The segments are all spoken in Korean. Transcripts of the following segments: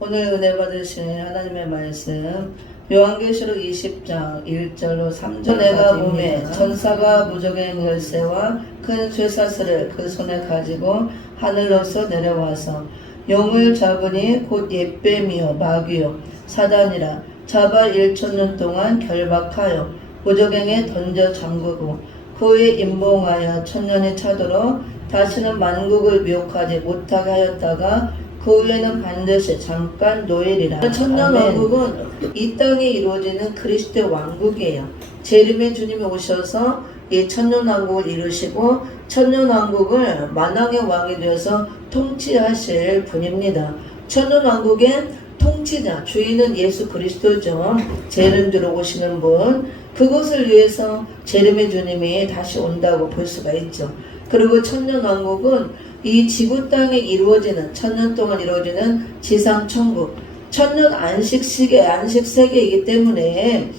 오늘 은혜 받으신 하나님의 말씀 요한계시록 20장 1절로 3절. 내가 보매 천사가 무적의 열쇠와 큰 쇠사슬을 그 손에 가지고 하늘로서 내려와서 용을 잡으니 곧 옛뱀이요 마귀요 사단이라 잡아 1천년 동안 결박하여 무적행에 던져 잠그고 그 후에 임봉하여 천년이 차도록 다시는 만국을 미혹하지 못하게 하였다가 그 후에는 반드시 잠깐 노엘이라. 천년 왕국은 이 땅에 이루어지는 그리스도의 왕국이에요. 재림의 주님이 오셔서 이 천년 왕국을 이루시고 천년 왕국을 만왕의 왕이 되어서 통치하실 분입니다. 천년 왕국의 통치자, 주인은 예수 그리스도죠. 재림 들어오시는 분. 그것을 위해서 재림의 주님이 다시 온다고 볼 수가 있죠. 그리고 천년 왕국은 이 지구 땅에 이루어지는 천년 동안 이루어지는 지상 천국, 천년 안식 세계이기 때문에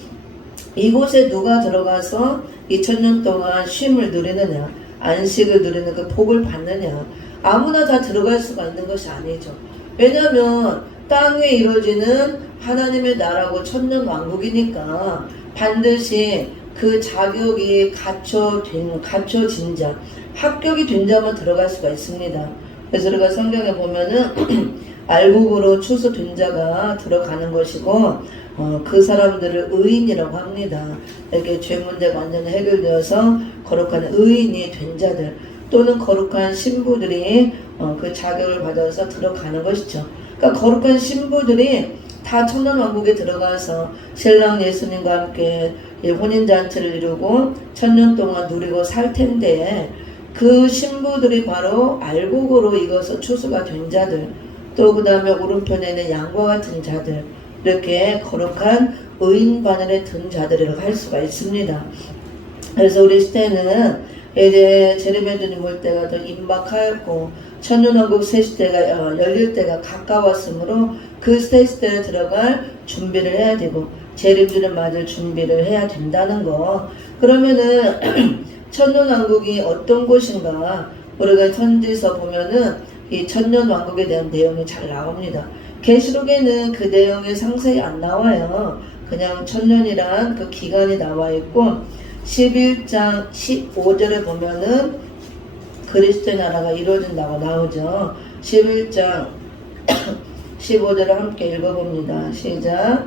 이곳에 누가 들어가서 이 천년 동안 쉼을 누리느냐, 안식을 누리는 그 복을 받느냐, 아무나 다 들어갈 수가 있는 것이 아니죠. 왜냐하면 땅에 이루어지는 하나님의 나라고 천년 왕국이니까 반드시 그 자격이 갖춰진 자, 합격이 된 자만 들어갈 수가 있습니다. 그래서 우리가 성경에 보면은 알곡으로 추수된 자가 들어가는 것이고 그 사람들을 의인이라고 합니다. 이렇게 죄 문제가 완전히 해결되어서 거룩한 의인이 된 자들 또는 거룩한 신부들이 그 자격을 받아서 들어가는 것이죠. 그러니까 거룩한 신부들이 다 천년왕국에 들어가서 신랑 예수님과 함께 혼인잔치를 이루고 천년 동안 누리고 살 텐데 그 신부들이 바로 알곡으로 익어서 추수가 된 자들, 또 그 다음에 오른편에 있는 양과 같은 자들, 이렇게 거룩한 의인 바늘에 든 자들이라고 할 수가 있습니다. 그래서 우리 시대는 이제 재림의 주님 올 때가 더 임박하였고 천년왕국 새 시대가 열릴 때가 가까웠으므로 그 새 시대에 들어갈 준비를 해야 되고 재림주를 맞을 준비를 해야 된다는 거. 그러면은 천년왕국이 어떤 곳인가 우리가 천지서 보면은 이 천년왕국에 대한 내용이 잘 나옵니다. 계시록에는 그 내용이 상세히 안 나와요. 그냥 천년이란 그 기간이 나와 있고 11장 15절에 보면은 그리스도의 나라가 이루어진다고 나오죠. 11장 15절을 함께 읽어봅니다. 시작.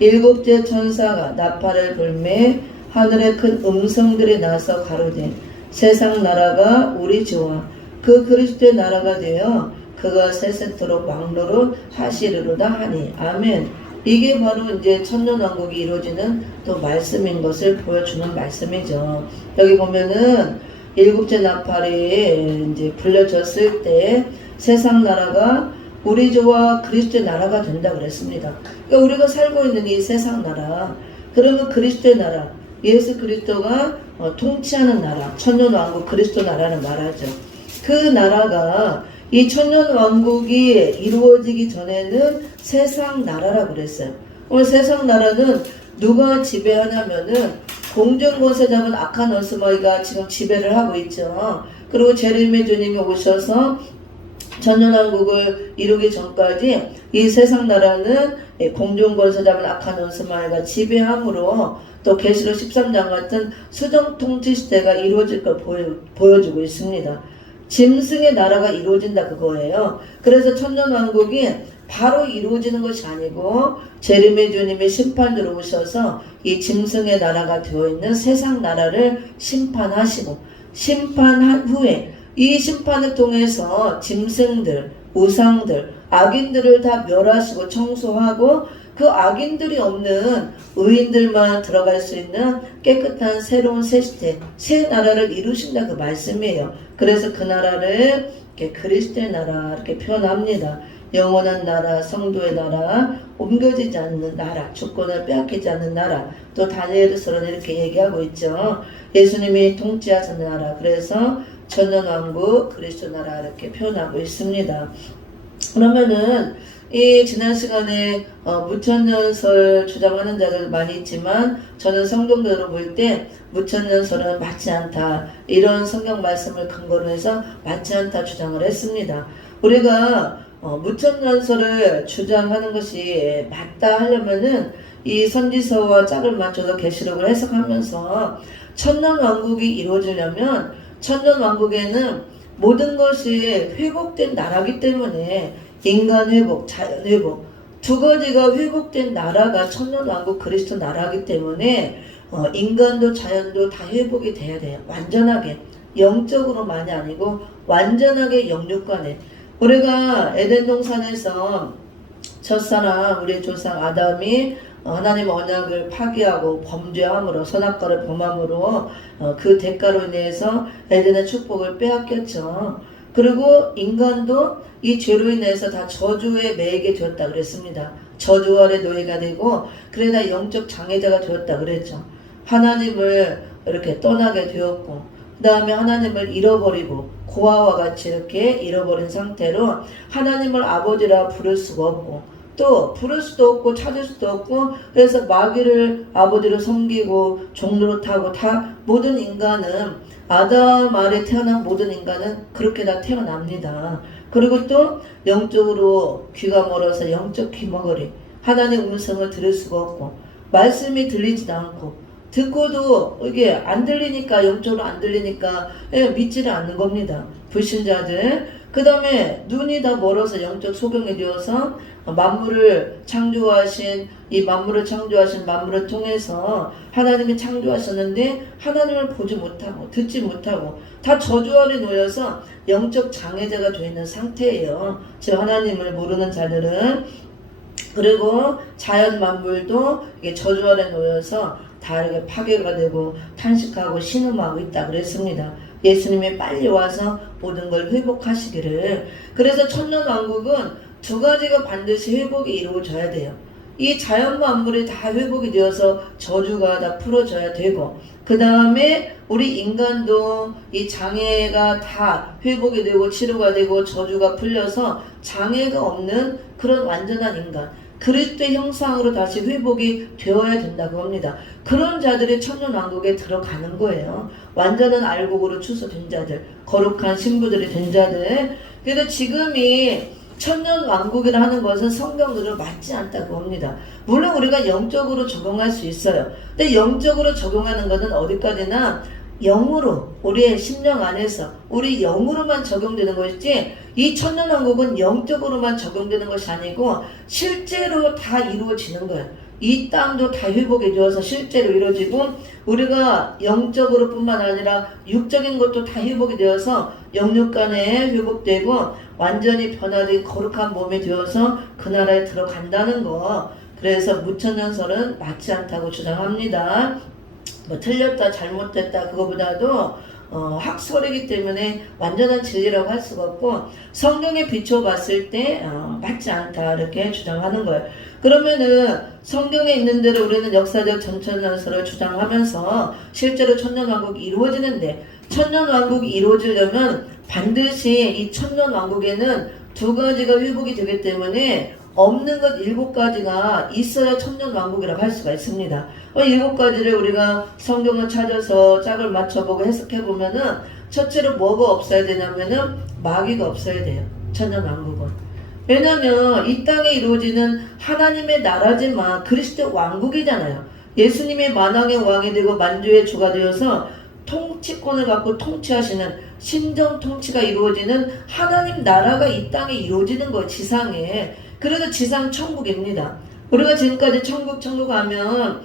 일곱째 천사가 나팔을 불매 하늘에 큰 음성들이 나서 가로되 세상 나라가 우리 주와 그 그리스도의 나라가 되어 그가 세세토록 왕노릇 하시리로다 하니. 아멘. 이게 바로 이제 천년왕국이 이루어지는 또 말씀인 것을 보여주는 말씀이죠. 여기 보면은 일곱째 나팔이 이제 불려졌을 때 세상 나라가 우리 주와 그리스도의 나라가 된다 그랬습니다. 그러니까 우리가 살고 있는 이 세상 나라, 그러면 그리스도의 나라, 예수 그리스도가 통치하는 나라, 천년왕국 그리스도 나라는 말하죠. 그 나라가 이 천년왕국이 이루어지기 전에는 세상 나라라고 그랬어요. 오늘 세상 나라는 누가 지배하냐면은 공정권세 잡은 악한 원수마귀가 지금 지배를 하고 있죠. 그리고 재림의 주님이 오셔서 천년왕국을 이루기 전까지 이 세상 나라는 공중권세 잡은 악한 원수마귀가 지배함으로 또 계시록 13장 같은 수정통치 시대가 이루어질 걸 보여주고 있습니다. 짐승의 나라가 이루어진다 그거예요. 그래서 천년왕국이 바로 이루어지는 것이 아니고 재림의 주님의 심판으로 오셔서 이 짐승의 나라가 되어 있는 세상 나라를 심판하시고 심판한 후에 이 심판을 통해서 짐승들, 우상들, 악인들을 다 멸하시고 청소하고 그 악인들이 없는 의인들만 들어갈 수 있는 깨끗한 새로운 새 시대, 새 나라를 이루신다 그 말씀이에요. 그래서 그 나라를 이렇게 그리스도의 나라 이렇게 표현합니다. 영원한 나라, 성도의 나라, 옮겨지지 않는 나라, 주권을 빼앗기지 않는 나라. 또 다니엘서는 이렇게 얘기하고 있죠. 예수님이 통치하시는 나라. 그래서 천년왕국 그리스도 나라 이렇게 표현하고 있습니다. 그러면은 이 지난 시간에 무천년설 주장하는 자들 많이 있지만 저는 성경대로 볼 때 무천년설은 맞지 않다, 이런 성경 말씀을 근거로 해서 맞지 않다 주장을 했습니다. 우리가 무천년설을 주장하는 것이 맞다 하려면은 이 선지서와 짝을 맞춰서 계시록을 해석하면서 천년왕국이 이루어지려면 천년왕국에는 모든 것이 회복된 나라기 때문에 인간 회복, 자연 회복 두 가지가 회복된 나라가 천년왕국 그리스도 나라이기 때문에 인간도 자연도 다 회복이 돼야 돼요. 완전하게 영적으로만이 아니고 완전하게 영육간에 우리가 에덴 동산에서 첫사람 우리 조상 아담이 하나님 언약을 파기하고 범죄함으로 선악과를 범함으로 그 대가로 인해서 에덴의 축복을 빼앗겼죠. 그리고 인간도 이 죄로 인해서 다 저주에 매이게 되었다 그랬습니다. 저주 아래 노예가 되고 그러다 영적 장애자가 되었다 그랬죠. 하나님을 이렇게 떠나게 되었고 그 다음에 하나님을 잃어버리고 고아와 같이 이렇게 잃어버린 상태로 하나님을 아버지라 부를 수가 없고 또 부를 수도 없고 찾을 수도 없고 그래서 마귀를 아버지로 섬기고 종로로 타고 다 모든 인간은 아담 아래 태어난 모든 인간은 그렇게 다 태어납니다. 그리고 또 영적으로 귀가 멀어서 영적 귀머거리 하나님의 음성을 들을 수가 없고 말씀이 들리지도 않고 듣고도 이게 안 들리니까 영적으로 안 들리니까 믿지를 않는 겁니다. 불신자들. 그 다음에 눈이 다 멀어서 영적 소경이 되어서 만물을 창조하신 만물을 통해서 하나님이 창조하셨는데 하나님을 보지 못하고 듣지 못하고 다 저주 아래 놓여서 영적 장애자가 되어 있는 상태예요. 즉 하나님을 모르는 자들은. 그리고 자연 만물도 이게 저주 아래 놓여서 다 이렇게 파괴가 되고 탄식하고 신음하고 있다 그랬습니다. 예수님이 빨리 와서 모든 걸 회복하시기를. 그래서 천년왕국은 두 가지가 반드시 회복이 이루어져야 돼요. 이 자연 만물이 다 회복이 되어서 저주가 다 풀어져야 되고 그 다음에 우리 인간도 이 장애가 다 회복이 되고 치료가 되고 저주가 풀려서 장애가 없는 그런 완전한 인간 그리스도의 형상으로 다시 회복이 되어야 된다고 합니다. 그런 자들이 천년왕국에 들어가는 거예요. 완전한 알곡으로 추수된 자들, 거룩한 신부들이 된 자들. 그래서 지금이 천년왕국이라 하는 것은 성경으로 맞지 않다고 합니다. 물론 우리가 영적으로 적용할 수 있어요. 근데 영적으로 적용하는 것은 어디까지나 영으로 우리의 심령 안에서 우리 영으로만 적용되는 것이지 이 천년왕국은 영적으로만 적용되는 것이 아니고 실제로 다 이루어지는 거예요. 이 땅도 다 회복이 되어서 실제로 이루어지고 우리가 영적으로 뿐만 아니라 육적인 것도 다 회복이 되어서 영육간에 회복되고 완전히 변화된 거룩한 몸이 되어서 그 나라에 들어간다는 거. 그래서 무천년설은 맞지 않다고 주장합니다. 뭐 틀렸다 잘못됐다 그거보다도 학설이기 때문에 완전한 진리라고 할 수가 없고 성경에 비춰봤을 때 맞지 않다 이렇게 주장하는 거예요. 그러면은 성경에 있는 대로 우리는 역사적 전천년설을 주장하면서 실제로 천년왕국이 이루어지는데 천년왕국이 이루어지려면 반드시 이 천년왕국에는 두 가지가 회복이 되기 때문에 없는 것 7가지가 있어야 천년왕국이라고 할 수가 있습니다. 7가지를 우리가 성경을 찾아서 짝을 맞춰보고 해석해보면은 첫째로 뭐가 없어야 되냐면은 마귀가 없어야 돼요. 천년왕국은. 왜냐면 이 땅에 이루어지는 하나님의 나라지만 그리스도 왕국이잖아요. 예수님의 만왕의 왕이 되고 만주의 주가 되어서 통치권을 갖고 통치하시는 신정 통치가 이루어지는 하나님 나라가 이 땅에 이루어지는 거예요. 지상에. 그래서 지상 천국입니다. 우리가 지금까지 천국 하면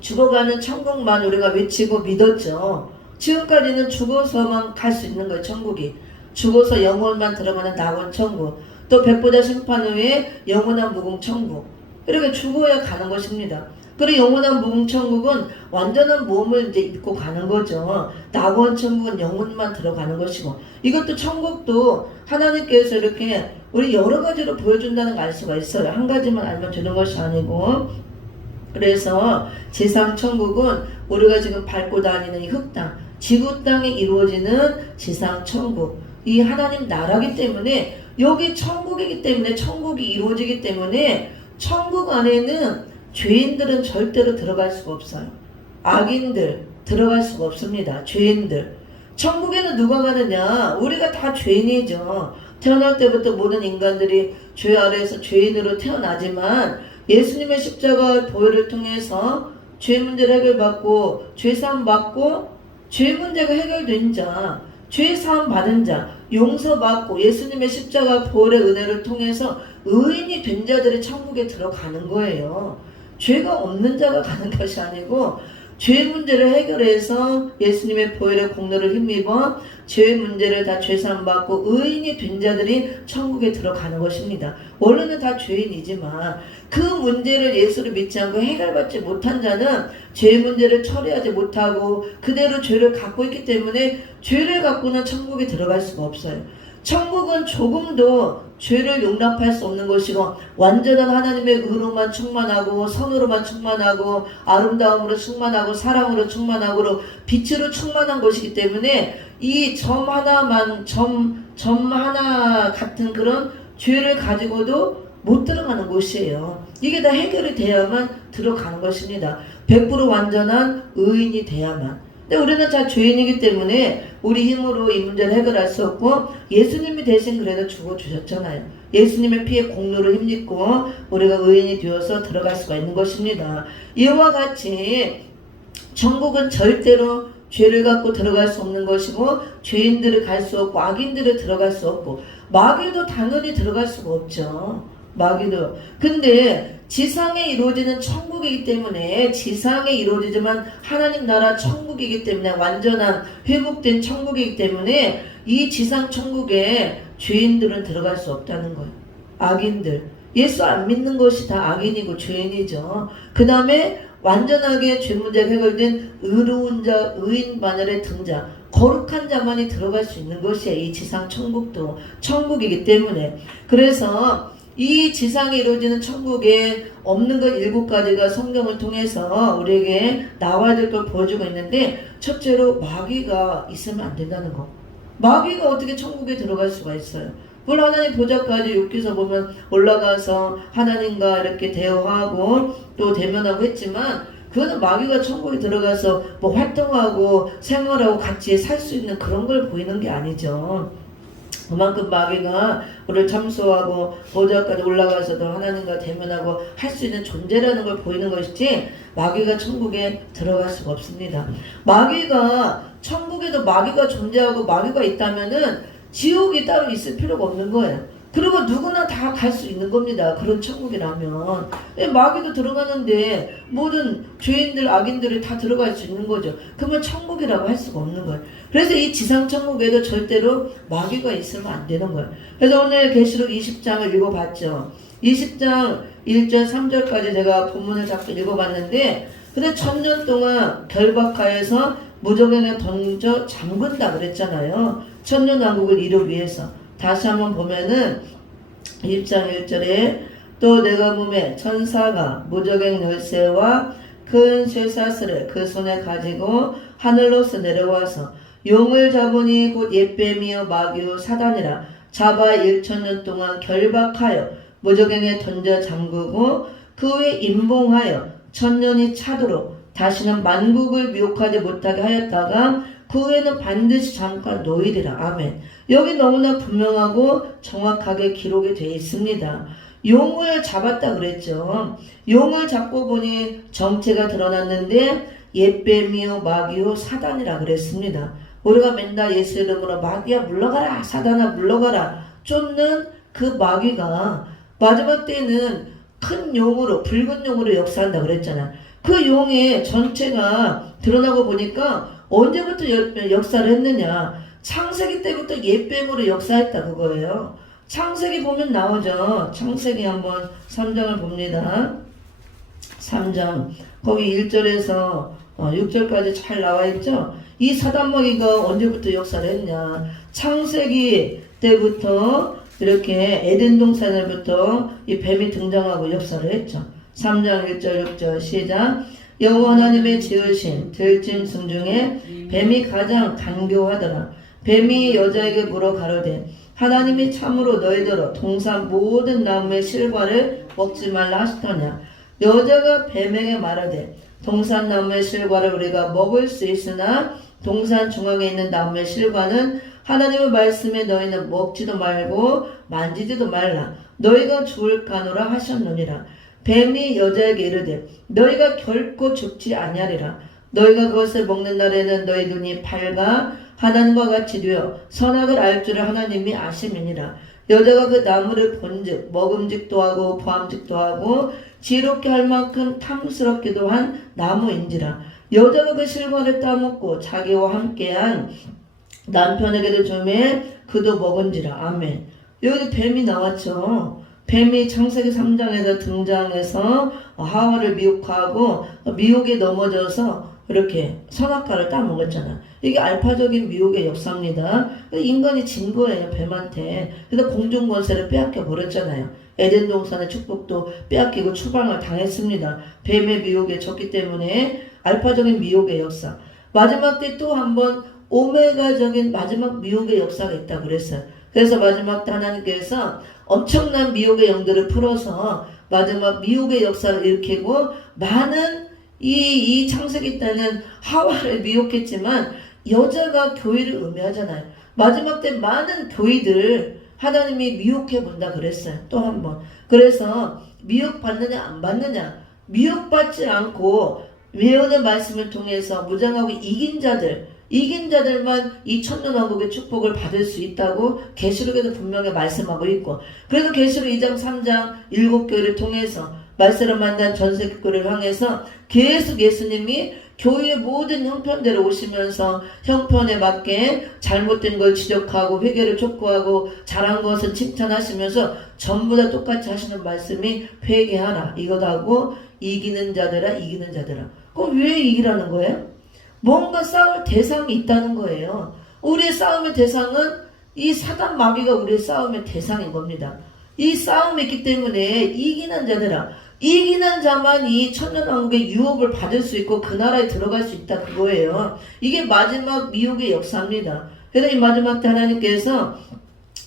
죽어가는 천국만 우리가 외치고 믿었죠. 지금까지는 죽어서만 갈 수 있는 거예요. 천국이. 죽어서 영혼만 들어가는 낙원 천국. 또 백보자 심판 후에 영원한 무궁 천국. 이렇게 죽어야 가는 것입니다. 그리고 영원한 무궁 천국은 완전한 몸을 이제 입고 가는 거죠. 낙원 천국은 영혼만 들어가는 것이고 이것도 천국도 하나님께서 이렇게 우리 여러 가지로 보여준다는 걸 알 수가 있어요. 한 가지만 알면 되는 것이 아니고. 그래서 지상 천국은 우리가 지금 밟고 다니는 이 흙땅, 지구 땅에 이루어지는 지상 천국, 이 하나님 나라기 때문에 여기 천국이기 때문에 천국이 이루어지기 때문에 천국 안에는 죄인들은 절대로 들어갈 수가 없어요. 악인들 들어갈 수가 없습니다. 죄인들. 천국에는 누가 가느냐? 우리가 다 죄인이죠. 태어날 때부터 모든 인간들이 죄 아래에서 죄인으로 태어나지만 예수님의 십자가 보혈을 통해서 죄 문제를 해결받고 죄 사함 받고 죄 문제가 해결된 자, 죄 사함 받은 자, 용서받고 예수님의 십자가 보혈의 은혜를 통해서 의인이 된 자들이 천국에 들어가는 거예요. 죄가 없는 자가 가는 것이 아니고 죄 문제를 해결해서 예수님의 보혈의 공로를 힘입어 죄 문제를 다 죄사함 받고 의인이 된 자들이 천국에 들어가는 것입니다. 원래는 다 죄인이지만 그 문제를 예수를 믿지 않고 해결받지 못한 자는 죄 문제를 처리하지 못하고 그대로 죄를 갖고 있기 때문에 죄를 갖고는 천국에 들어갈 수가 없어요. 천국은 조금도 죄를 용납할 수 없는 것이고 완전한 하나님의 의로만 충만하고 선으로만 충만하고 아름다움으로 충만하고 사랑으로 충만하고 빛으로 충만한 것이기 때문에 이 점 하나 같은 그런 죄를 가지고도 못 들어가는 곳이에요. 이게 다 해결이 돼야만 들어가는 것입니다. 100% 완전한 의인이 돼야만. 근데 우리는 다 죄인이기 때문에 우리 힘으로 이 문제를 해결할 수 없고 예수님이 대신 그래도 죽어주셨잖아요. 예수님의 피의 공로를 힘입고 우리가 의인이 되어서 들어갈 수가 있는 것입니다. 이와 같이 천국은 절대로 죄를 갖고 들어갈 수 없는 것이고 죄인들을 갈 수 없고 악인들을 들어갈 수 없고 마귀도 당연히 들어갈 수가 없죠. 마귀도. 근데 지상에 이루어지는 천국이기 때문에 지상에 이루어지지만 하나님 나라 천국이기 때문에 완전한 회복된 천국이기 때문에 이 지상 천국에 죄인들은 들어갈 수 없다는 거예요. 악인들. 예수 안 믿는 것이 다 악인이고 죄인이죠. 그 다음에 완전하게 죄 문제가 해결된 의로운 자, 의인 반열의 등자, 거룩한 자만이 들어갈 수 있는 것이에요. 이 지상 천국도 천국이기 때문에. 그래서 이 지상에 이루어지는 천국에 없는 것 7가지가 성경을 통해서 우리에게 나와야 될 걸 보여주고 있는데 첫째로 마귀가 있으면 안 된다는 거. 마귀가 어떻게 천국에 들어갈 수가 있어요? 물론 하나님 보좌까지 욥기서 보면 올라가서 하나님과 이렇게 대화하고 또 대면하고 했지만 그거는 마귀가 천국에 들어가서 뭐 활동하고 생활하고 같이 살 수 있는 그런 걸 보이는 게 아니죠. 그만큼 마귀가 우리를 참소하고 보좌까지 올라가서도 하나님과 대면하고 할 수 있는 존재라는 걸 보이는 것이지 마귀가 천국에 들어갈 수가 없습니다. 마귀가 천국에도 마귀가 존재하고 마귀가 있다면은 지옥이 따로 있을 필요가 없는 거예요. 그리고 누구나 다 갈 수 있는 겁니다. 그런 천국이라면. 마귀도 들어가는데 모든 죄인들, 악인들이 다 들어갈 수 있는 거죠. 그러면 천국이라고 할 수가 없는 거예요. 그래서 이 지상 천국에도 절대로 마귀가 있으면 안 되는 거예요. 그래서 오늘 계시록 20장을 읽어봤죠. 20장 1절 3절까지 제가 본문을 자꾸 읽어봤는데 근데 1000년 동안 결박하여서 무적에게 던져 잠근다 그랬잖아요. 천년왕국을 이루기 위해서. 다시 한번 보면은 1장 1절에 또 내가 몸에 천사가 무적행 열쇠와 큰 쇠사슬을 그 손에 가지고 하늘로서 내려와서 용을 잡으니 곧 옛뱀이요 마귀요 사단이라 잡아 1000년 동안 결박하여 무적행에 던져 잠그고 그 후에 임봉하여 1000년이 차도록 다시는 만국을 미혹하지 못하게 하였다가 그 후에는 반드시 잠깐 놓이리라. 아멘. 여기 너무나 분명하고 정확하게 기록이 되어 있습니다. 용을 잡았다 그랬죠. 용을 잡고 보니 정체가 드러났는데 옛뱀이요 마귀요 사단이라 그랬습니다. 우리가 맨날 예수 이름으로 마귀야 물러가라, 사단아 물러가라 쫓는 그 마귀가 마지막 때는 큰 용으로, 붉은 용으로 역사한다 그랬잖아. 그 용의 전체가 드러나고 보니까 언제부터 역사를 했느냐. 창세기 때부터 옛뱀으로 역사했다 그거예요. 창세기 보면 나오죠. 창세기 한번 3장을 봅니다. 3장 거기 1절에서 6절까지 잘 나와 있죠. 이 사단마귀가 언제부터 역사를 했냐. 창세기 때부터 이렇게 에덴 동산에부터 이 뱀이 등장하고 역사를 했죠. 3장 1절 6절 시작. 여호와 하나님의 지으신 들짐승 중에 뱀이 가장 간교하더라. 뱀이 여자에게 물어 가로되 하나님이 참으로 너희더러 동산 모든 나무의 실과를 먹지 말라 하시더냐. 여자가 뱀에게 말하되 동산 나무의 실과를 우리가 먹을 수 있으나 동산 중앙에 있는 나무의 실과는 하나님의 말씀에 너희는 먹지도 말고 만지지도 말라. 너희가 죽을까노라 하셨느니라. 뱀이 여자에게 이르되 너희가 결코 죽지 아니하리라. 너희가 그것을 먹는 날에는 너희 눈이 밝아 하나님과 같이 되어 선악을 알 줄을 하나님이 아심이니라. 여자가 그 나무를 본즉 먹음직도 하고 보암직도 하고 지혜롭게 할 만큼 탐스럽기도 한 나무인지라. 여자가 그 실과를 따먹고 자기와 함께한 남편에게도 주매 그도 먹은지라. 아멘. 여기 뱀이 나왔죠. 뱀이 창세기 3장에서 등장해서 하와를 미혹하고 미혹에 넘어져서 이렇게 선악과를 따먹었잖아. 이게 알파적인 미혹의 역사입니다. 인간이 진 거예요, 뱀한테. 그래서 공중권세를 빼앗겨 버렸잖아요. 에덴 동산의 축복도 빼앗기고 추방을 당했습니다. 뱀의 미혹에 졌기 때문에 알파적인 미혹의 역사. 마지막 때 또 한번 오메가적인 마지막 미혹의 역사가 있다고 그랬어요. 그래서 마지막 때 하나님께서 엄청난 미혹의 영들을 풀어서 마지막 미혹의 역사를 일으키고 많은 이 창세기 때는 하와를 미혹했지만 여자가 교회를 의미하잖아요. 마지막 때 많은 교회들 하나님이 미혹해 본다 그랬어요. 또 한 번. 그래서 미혹받느냐 안 받느냐. 미혹받지 않고 예언의 말씀을 통해서 무장하고 이긴 자들만 이 천년왕국의 축복을 받을 수 있다고 계시록에도 분명히 말씀하고 있고, 그래서 계시록 2장 3장 7교회를 통해서 말세를 만난 전세교회를 향해서 계속 예수님이 교회의 모든 형편대로 오시면서 형편에 맞게 잘못된 걸 지적하고 회개를 촉구하고 잘한 것은 칭찬하시면서 전부 다 똑같이 하시는 말씀이 회개하라 이거하고 이기는 자들아. 그럼 왜 이기라는 거예요? 뭔가 싸울 대상이 있다는 거예요. 우리의 싸움의 대상은 이 사단 마귀가 우리의 싸움의 대상인 겁니다. 이 싸움이 있기 때문에 이기는 자들아. 이기는 자만 이 천년왕국의 유업을 받을 수 있고 그 나라에 들어갈 수 있다 그거예요. 이게 마지막 미혹의 역사입니다. 그래서 이 마지막 때 하나님께서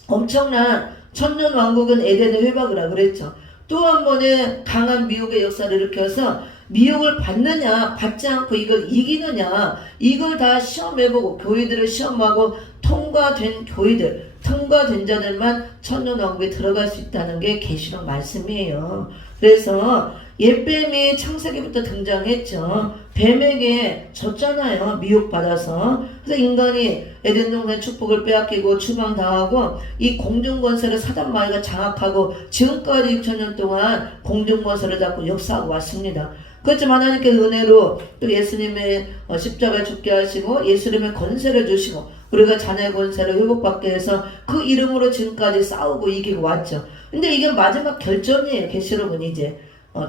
엄청난 천년왕국은 에덴의 회박이라 그랬죠. 또 한 번의 강한 미혹의 역사를 일으켜서 미혹을 받느냐 받지 않고 이걸 이기느냐 이걸 다 시험해보고 교회들을 시험하고 통과된 교회들 통과된 자들만 천년왕국에 들어갈 수 있다는 게 계시록 말씀이에요. 그래서 옛뱀이 창세기부터 등장했죠. 뱀에게 졌잖아요. 미혹받아서. 그래서 인간이 에덴 동산의 축복을 빼앗기고 추방당하고 이 공중권세를 사단 마귀가 장악하고 지금까지 6천년 동안 공중권세를 잡고 역사하고 왔습니다. 그렇지만 하나님께서 은혜로 또 예수님의 십자가에 죽게 하시고 예수님의 권세를 주시고 우리가 자녀의 권세를 회복받게 해서 그 이름으로 지금까지 싸우고 이기고 왔죠. 근데 이게 마지막 결전이에요. 계시록은 이제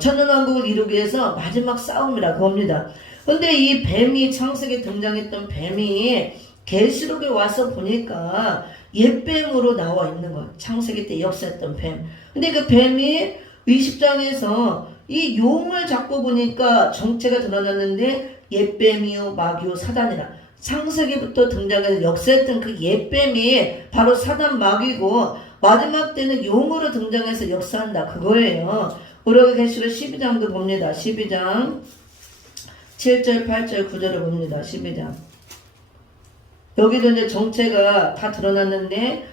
천년왕국을 이루기 위해서 마지막 싸움이라 그겁니다. 근데 이 뱀이 창세기에 등장했던 뱀이 계시록에 와서 보니까 옛뱀으로 나와 있는 거예요. 창세기 때 역사했던 뱀. 근데 그 뱀이 20장에서 이 용을 잡고 보니까 정체가 드러났는데 옛뱀이요 마귀요 사단이라. 창세기부터 등장해서 역사했던 그 옛뱀이 바로 사단 마귀고 마지막 때는 용으로 등장해서 역사한다 그거예요. 우리가 계시록 12장도 봅니다. 12장 7절 8절 9절을 봅니다. 12장 여기도 이제 정체가 다 드러났는데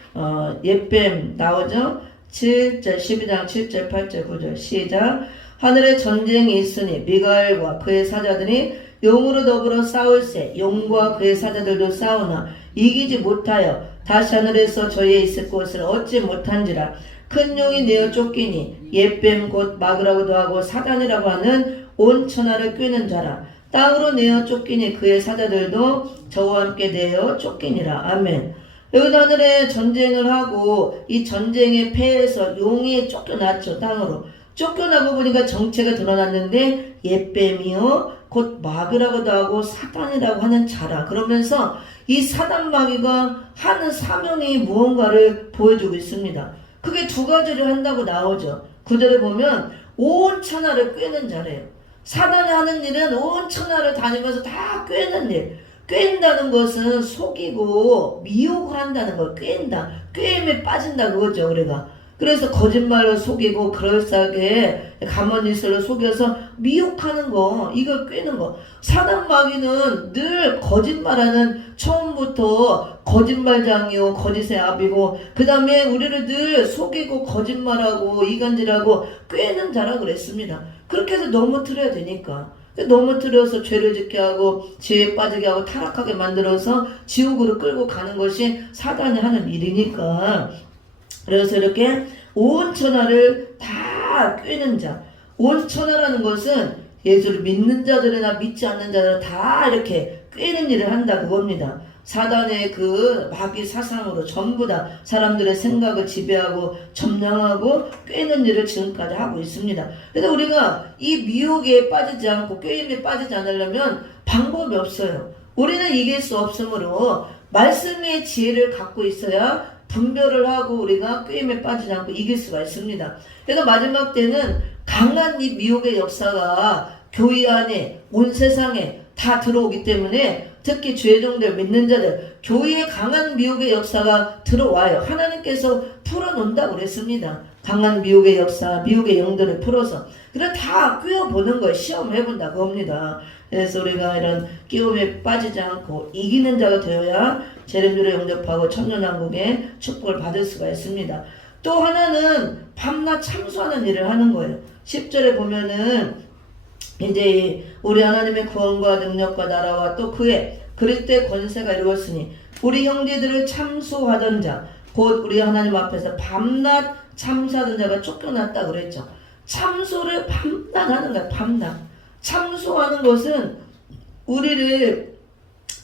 옛뱀 나오죠. 7절 12장 7절 8절 9절 시작. 하늘에 전쟁이 있으니 미가엘과 그의 사자들이 용으로 더불어 싸울세. 용과 그의 사자들도 싸우나 이기지 못하여 다시 하늘에서 저희의 있을 곳을 얻지 못한지라. 큰 용이 내어 쫓기니 옛뱀 곧 마귀라고도 하고 사단이라고 하는 온 천하를 꿰는 자라. 땅으로 내어 쫓기니 그의 사자들도 저와 함께 내어 쫓기니라. 아멘. 여기도 하늘에 전쟁을 하고 이 전쟁에 패해서 용이 쫓겨났죠. 땅으로 쫓겨나고 보니까 정체가 드러났는데 옛뱀이요 곧 마귀라고도 하고 사단이라고 하는 자라. 그러면서 이 사단 마귀가 하는 사명이 무언가를 보여주고 있습니다. 그게 두 가지를 한다고 나오죠. 구절에 보면 온 천하를 꿰는 자래요. 사단이 하는 일은 온 천하를 다니면서 다 꿰는 일. 꿰인다는 것은 속이고 미혹을 한다는 걸 꿰인다. 꿰임에 빠진다 그거죠. 우리가 그래서 거짓말로 속이고 그럴싸하게 가만히슬로 속여서 미혹하는 거, 이걸 꿰는 거. 사단 마귀는 늘 거짓말하는, 처음부터 거짓말장이요 거짓의 아비고, 그 다음에 우리를 늘 속이고 거짓말하고 이간질하고 꿰는 자라 그랬습니다. 그렇게 해서 넘어뜨려야 되니까. 넘어뜨려서 죄를 짓게 하고 지혜에 빠지게 하고 타락하게 만들어서 지옥으로 끌고 가는 것이 사단이 하는 일이니까. 그래서 이렇게 온 천하를 다 꿰는 자. 온 천하라는 것은 예수를 믿는 자들이나 믿지 않는 자들 다 이렇게 꿰는 일을 한다, 그겁니다. 사단의 그 마귀 사상으로 전부 다 사람들의 생각을 지배하고 점령하고 꿰는 일을 지금까지 하고 있습니다. 그래서 우리가 이 미혹에 빠지지 않고 꿰임에 빠지지 않으려면 방법이 없어요. 우리는 이길 수 없으므로 말씀의 지혜를 갖고 있어야 분별을 하고 우리가 꿰임에 빠지지 않고 이길 수가 있습니다. 그래서 마지막 때는 강한 이 미혹의 역사가 교회 안에 온 세상에 다 들어오기 때문에, 특히 주의 종들 믿는 자들 교회에 강한 미혹의 역사가 들어와요. 하나님께서 풀어놓는다고 그랬습니다. 강한 미혹의 역사, 미혹의 영들을 풀어서 그래 다 꿰어보는 거예요. 시험해본다 그겁니다. 그래서 우리가 이런 끼움에 빠지지 않고 이기는 자가 되어야 재림주를 영접하고 천년왕국의 축복을 받을 수가 있습니다. 또 하나는 밤낮 참수하는 일을 하는 거예요. 10절에 보면은 이제 우리 하나님의 구원과 능력과 나라와 또 그의 그리스도의 권세가 이루었으니 우리 형제들을 참소하던 자, 곧 우리 하나님 앞에서 밤낮 참소하던 자가 쫓겨났다 그랬죠. 참소를 밤낮 하는 거야. 밤낮 참소하는 것은 우리를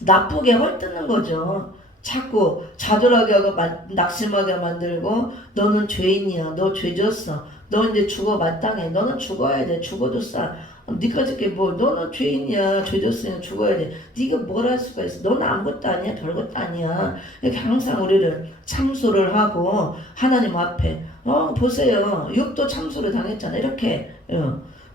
나쁘게 헐뜯는 거죠. 자꾸 좌절하게 하고 낙심하게 만들고, 너는 죄인이야, 너 죄졌어, 너 이제 죽어 마땅해, 너는 죽어야 돼, 죽어도 싸, 네가 저게 뭐, 너는 죄인이야, 죄졌으니 죽어야 돼, 네가 뭘 할 수가 있어, 너는 아무것도 아니야, 별것도 아니야. 이렇게 항상 우리를 참소를 하고 하나님 앞에 보세요, 욥도 참소를 당했잖아, 이렇게.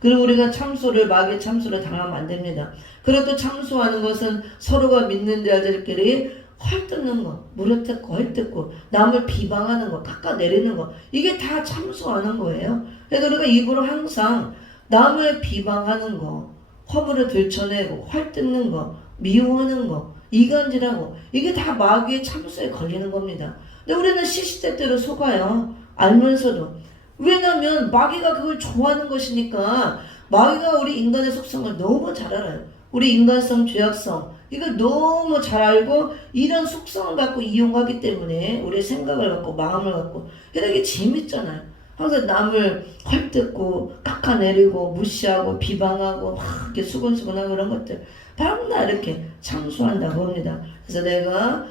그리고 우리가 참소를, 마귀의 참소를 당하면 안 됩니다. 그리고 또 참소하는 것은 서로가 믿는 자들끼리 헐뜯는 거, 무릎뜯고 헐뜯고 남을 비방하는 거, 깎아내리는 거, 이게 다 참소하는 거예요. 그래서 우리가 입으로 항상 남을 비방하는 거, 허물을 들춰내고 헐뜯는 거, 미워하는 거, 이간질하고, 이게 다 마귀의 참소에 걸리는 겁니다. 근데 우리는 시시때때로 속아요. 알면서도. 왜냐면 마귀가 그걸 좋아하는 것이니까. 마귀가 우리 인간의 속성을 너무 잘 알아요. 우리 인간성, 죄악성, 이걸 너무 잘 알고 이런 속성을 갖고 이용하기 때문에 우리의 생각을 갖고 마음을 갖고, 그래서 이게 재밌잖아요. 항상 남을 헐뜯고 깎아내리고 무시하고 비방하고 막 이렇게 수근수근하고 그런 것들 밤낮 이렇게 참수한다고 합니다. 그래서 내가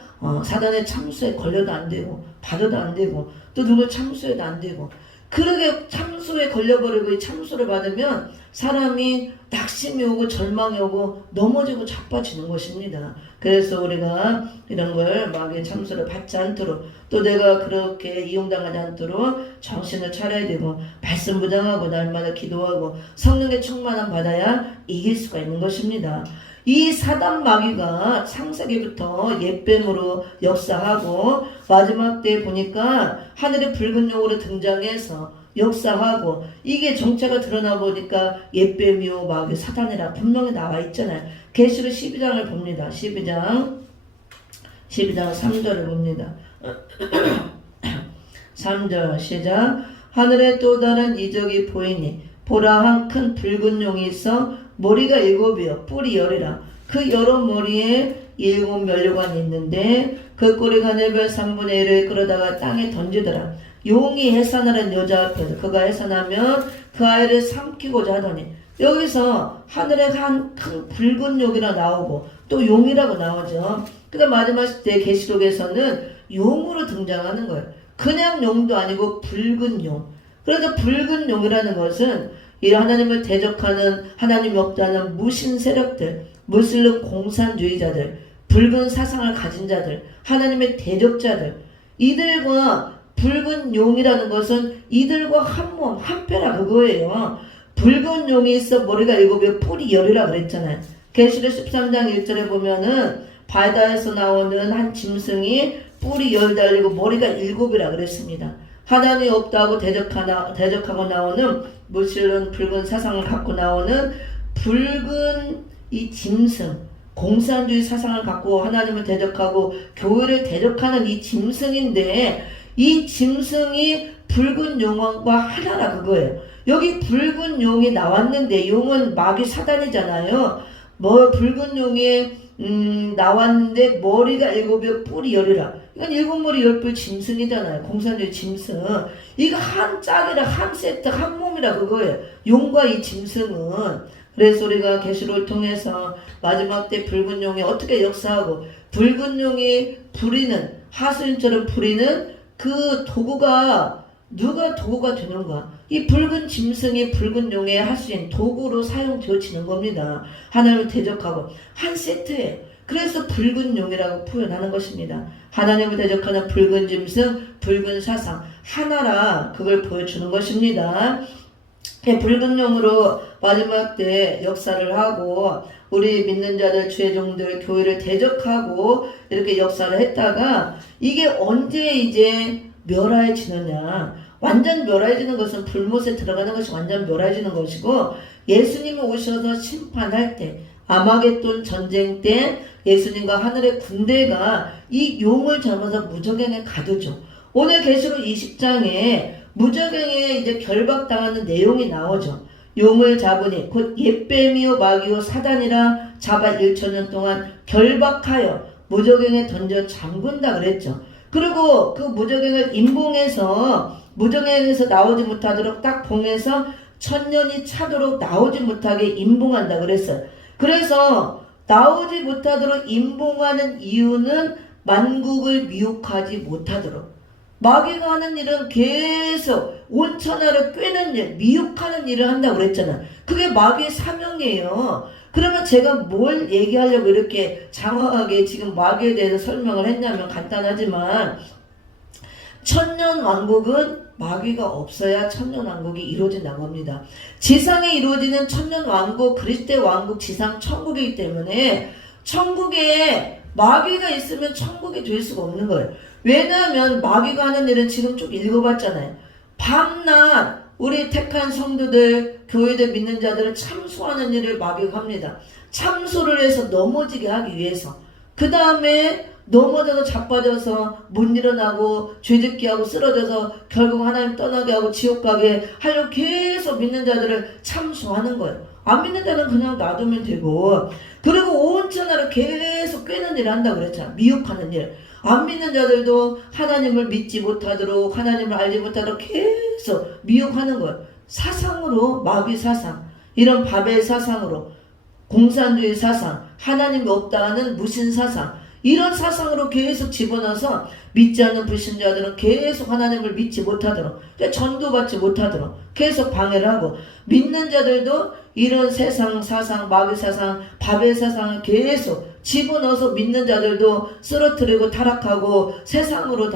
사단의 참수에 걸려도 안 되고 받아도 안 되고 또 누굴 참수해도 안 되고, 그렇게 참수에 걸려버리고 이 참수를 받으면 사람이 낙심이 오고 절망이 오고 넘어지고 자빠지는 것입니다. 그래서 우리가 이런 걸 마귀의 참수를 받지 않도록, 또 내가 그렇게 이용당하지 않도록 정신을 차려야 되고, 말씀 무장하고 날마다 기도하고 성령의 충만함 받아야 이길 수가 있는 것입니다. 이 사단 마귀가 창세기부터 옛뱀으로 역사하고 마지막 때에 보니까 하늘의 붉은 용으로 등장해서 역사하고, 이게 정체가 드러나 보니까 옛뱀이요 마귀 사단이라 분명히 나와 있잖아요. 계시록 12장을 봅니다. 12장 3절을 봅니다. 3절 시작. 하늘에 또 다른 이적이 보이니 보라, 한 큰 붉은 용이 있어 머리가 7이요 뿔이 10이라. 그 여러 머리에 7 면류관이 있는데 그 꼬리가 내별 3분의 1을 끌어다가 땅에 던지더라. 용이 해산하는 여자 앞에서 그가 해산하면 그 아이를 삼키고자 하더니, 여기서 하늘에 한 큰 붉은 용이라 나오고 또 용이라고 나오죠. 그다음 마지막 때 계시록에서는 용으로 등장하는 거예요. 그냥 용도 아니고 붉은 용. 그래서 붉은 용이라는 것은 이 하나님을 대적하는, 하나님이 없다는 무신 세력들, 무슬림 공산주의자들, 붉은 사상을 가진 자들, 하나님의 대적자들, 이들과 붉은 용이라는 것은 이들과 한 몸, 한 패라 그거예요. 붉은 용이 있어 머리가 7에 뿔이 10이라 그랬잖아요. 계시록 13장 1절에 보면은 바다에서 나오는 한 짐승이 뿔이 10 달리고 머리가 7이라 그랬습니다. 하나님이 없다고 대적하고 나오는 무신론 붉은 사상을 갖고 나오는 붉은 이 짐승, 공산주의 사상을 갖고 하나님을 대적하고 교회를 대적하는 이 짐승인데, 이 짐승이 붉은 용왕과 하나라 그거예요. 여기 붉은 용이 나왔는데, 용은 마귀 사단이잖아요. 붉은 용이 나왔는데 머리가 7개 뿔이 10이라. 이건 7머리 10뿔 짐승이잖아요. 공산주의 짐승. 이거 한 짝이라, 한 세트, 한 몸이라 그거예요. 용과 이 짐승은. 그래서 우리가 계시록을 통해서 마지막 때 붉은 용이 어떻게 역사하고, 붉은 용이 부리는, 하수인처럼 부리는 그 도구가 누가 도구가 되는가? 이 붉은 짐승이 붉은 용의 하수인 도구로 사용되어지는 겁니다. 하나님을 대적하고 한 세트에. 그래서 붉은 용이라고 표현하는 것입니다. 하나님을 대적하는 붉은 짐승, 붉은 사상 하나라, 그걸 보여주는 것입니다. 붉은 용으로 마지막 때 역사를 하고 우리 믿는 자들, 주의 종들, 교회를 대적하고 이렇게 역사를 했다가, 이게 언제 이제 멸하여지느냐? 완전 멸하여지는 것은 불못에 들어가는 것이 완전 멸하여지는 것이고, 예수님이 오셔서 심판할 때, 아마겟돈 전쟁 때 예수님과 하늘의 군대가 이 용을 잡아서 무저갱에 가두죠. 오늘 계시록 20장에 무저갱에 이제 결박당하는 내용이 나오죠. 용을 잡으니 곧 옛뱀이요 마귀요 사단이라 잡아 1,000년 동안 결박하여 무저갱에 던져 잠근다 그랬죠. 그리고 그 무저갱을 임봉해서, 무저갱에서 나오지 못하도록 딱 봉해서 1000년이 차도록 나오지 못하게 임봉한다 그랬어요. 그래서 나오지 못하도록 임봉하는 이유는 만국을 미혹하지 못하도록. 마귀가 하는 일은 계속 온천하를 꿰는 일, 미혹하는 일을 한다고 그랬잖아. 그게 마귀의 사명이에요. 그러면 제가 뭘 얘기하려고 이렇게 장황하게 지금 마귀에 대해서 설명을 했냐면, 간단하지만 천년 왕국은 마귀가 없어야 천년 왕국이 이루어진다고 합니다. 지상에 이루어지는 천년 왕국, 그리스도의 왕국, 지상 천국이기 때문에 천국에 마귀가 있으면 천국이 될 수가 없는 거예요. 왜냐하면 마귀가 하는 일은 지금 쭉 읽어봤잖아요. 밤낮 우리 택한 성도들, 교회들, 믿는 자들을 참소하는 일을 마귀가 합니다. 참소를 해서 넘어지게 하기 위해서. 그 다음에 넘어져서 자빠져서 못 일어나고 죄짓게 하고 쓰러져서 결국 하나님 떠나게 하고 지옥 가게 하려고 계속 믿는 자들을 참소하는 거예요. 안 믿는 자는 그냥 놔두면 되고, 그리고 온천하를 계속 꿰는 일을 한다고 그랬잖아. 미혹하는 일. 안 믿는 자들도 하나님을 믿지 못하도록, 하나님을 알지 못하도록 계속 미혹하는 거예요. 사상으로, 마귀 사상, 이런 바벨 사상으로, 공산주의 사상, 하나님이 없다 하는 무신 사상, 이런 사상으로 계속 집어넣어서 믿지 않는 불신자들은 계속 하나님을 믿지 못하도록, 전도받지 못하도록 계속 방해를 하고, 믿는 자들도 이런 세상 사상, 마귀 사상, 바벨 사상을 계속 집어넣어서 믿는 자들도 쓰러뜨리고 타락하고 세상으로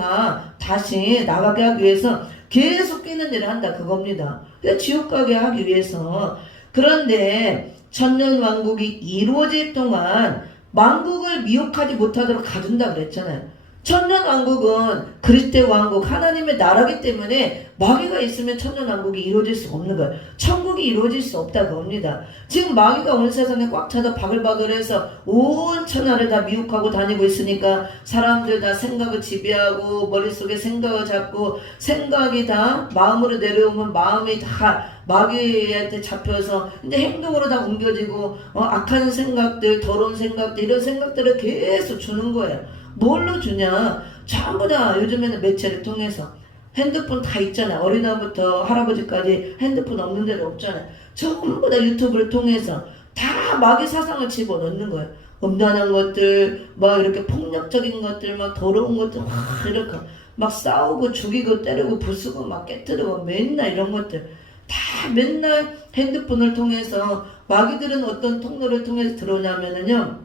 다시 나가게 하기 위해서 계속 끼는 일을 한다 그겁니다. 지옥 가게 하기 위해서. 그런데 천년 왕국이 이루어질 동안 왕국을 미혹하지 못하도록 가둔다 그랬잖아요. 천년 왕국은 그리스도의 왕국, 하나님의 나라기 때문에 마귀가 있으면 천년 왕국이 이루어질 수가 없는 거예요. 천국이 이루어질 수 없다고 합니다. 지금 마귀가 온 세상에 꽉 차서 바글바글해서 온 천하를 다 미혹하고 다니고 있으니까 사람들 다 생각을 지배하고 머릿속에 생각을 잡고, 생각이 다 마음으로 내려오면 마음이 다 마귀한테 잡혀서 이제 행동으로 다 옮겨지고, 악한 생각들, 더러운 생각들, 이런 생각들을 계속 주는 거예요. 뭘로 주냐? 전부 다 요즘에는 매체를 통해서 핸드폰 다 있잖아. 어린아이부터 할아버지까지 핸드폰 없는 데는 없잖아. 전부 다 유튜브를 통해서 다 마귀 사상을 집어넣는 거예요. 음란한 것들, 막 이렇게 폭력적인 것들, 막 더러운 것들, 막 이렇게 막 싸우고 죽이고 때리고 부수고 막 깨뜨리고 맨날 이런 것들 다 맨날 핸드폰을 통해서. 마귀들은 어떤 통로를 통해서 들어오냐면은요,